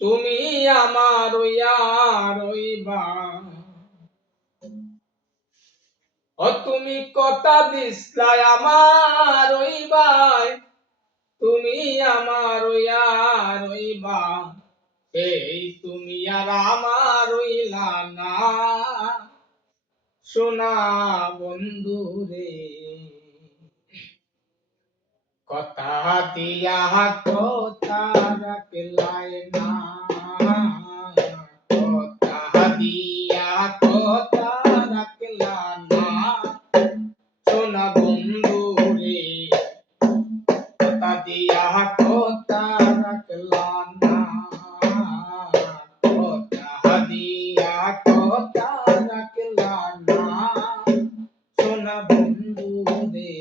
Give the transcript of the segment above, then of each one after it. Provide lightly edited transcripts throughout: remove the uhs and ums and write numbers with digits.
তুমি আমার রইবা তুমি কথা দিসলাই আমার রইবাই তুমি আমার রইবা এই তুমি আর আমার রইলা না সোনা বন্ধু রে কথা দিয়া কথা রাখলাই না কথা দিয়া কথা রাখলা না সোনা বন্ধু রে কথা দিয়া কথা রাখলা না কথা দিয়া কথা রাখলা না সোনা বন্ধু রে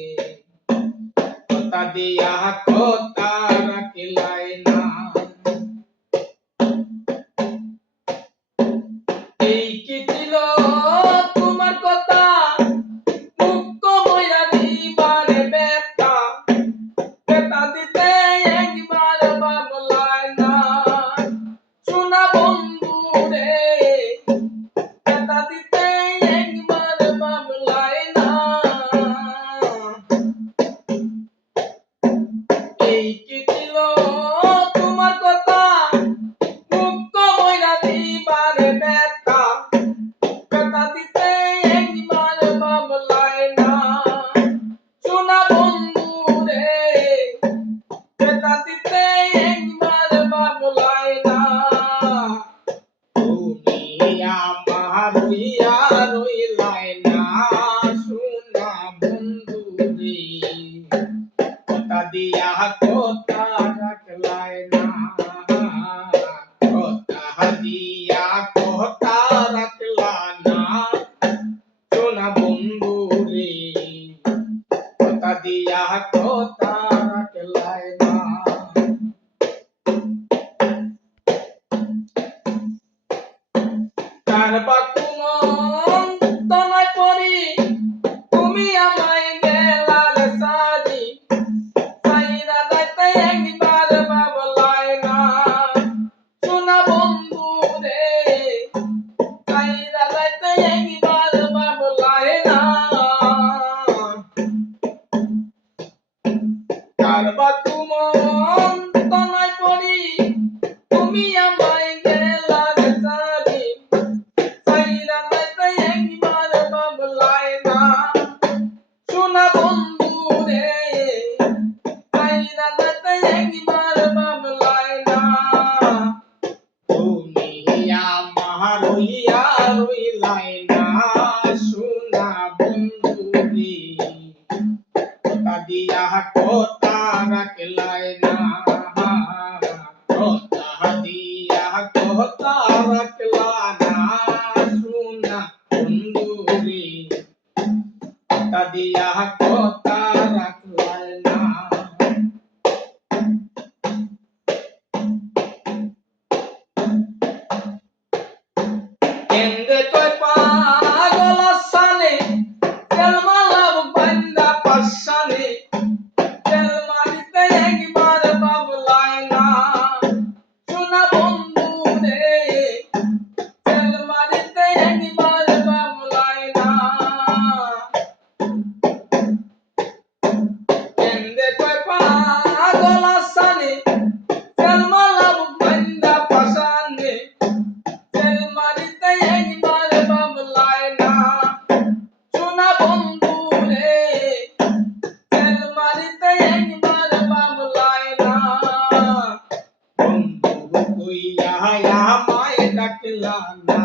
কথা দিয়া কথা রাখলাই না এই কি ছিল তোমার কথা মুক্ত মইরা দিবারে বেতা বেতা দিতে একবার ভাবলাই না সোনা বন্ধু রে বেতা দিতে একবার ভাবলাই না এই কি ছিল তোমার কথা মুক্ত মইরা দিবারে বেতা বেতা দিতে একবার ভাবলাই না সোনা বন্ধু রে বেতা দিতে একবার ভাবলাই না তুমি আমার রইলাই না সোনা বন্ধু রে কথা দিয়া কথা রাখলাই না কথা দিয়া কথা রাখলা না সোনা বন্ধু রে কথা দিয়া কথা রাখলাই না কার বাকুমন তনয় পরি তুমি আমায় গেলার সাজি সাইরা যাইতে একবার ভাবলাই না সোনা বন্ধু রে সাইরা যাইতে একবার ভাবলাই না কার বাকুমন তনয় পরি তুমি আমায় গেলার সাজি সাইরা যাইতে একবার ভাবলাই না সোনা বন্ধু রে সাইরা যাইতে একবার ভাবলাই না তুমি আমার রইলাই না সোনা বন্ধু রে কথা দিয়া কথা রাখলাই না কথা দিয়া কথা রাখলা না সোনা বন্ধু রে কথা দিয়া কথা রাখলাই না কেন্দ্রে কই পাগল সানে তেলমালা বান্দা পাশানে তেল মারিতে একবার ভাবলাই না সোনা বন্ধু রে তেল মারিতে একবার ভাবলাই না কেন্দ্রে কই পাগল সানে তেলমালা বান্দা পাশানে তেল মারিতে একবার ভাবলাই না সোনা বন্ধু রে তেল মারিতে একবার ভাবলাই না বন্ধু কইয়া আমায় ডাকলা না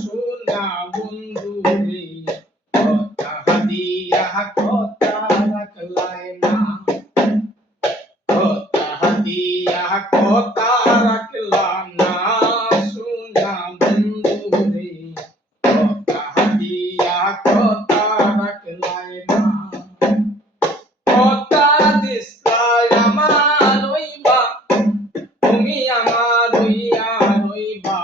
সোনা বন্ধু রে কথা দিয়া কথা রাখলাই না কথা দিয়া কথা রাখলা না সোনা বন্ধু রে কথা দিয়া কথা রাখলাই না কথা দিসলাই আমার রইবা তুমি আমার রইবা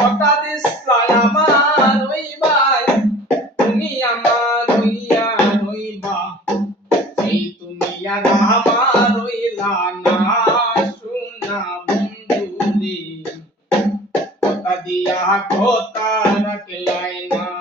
কথা দিসলাই আমার রইবাই তুমি আমার রইবা সেই তুমি আর আমার রইলা না শুনা বন্ধুরে কথা দিয়া কথা রাখলাই না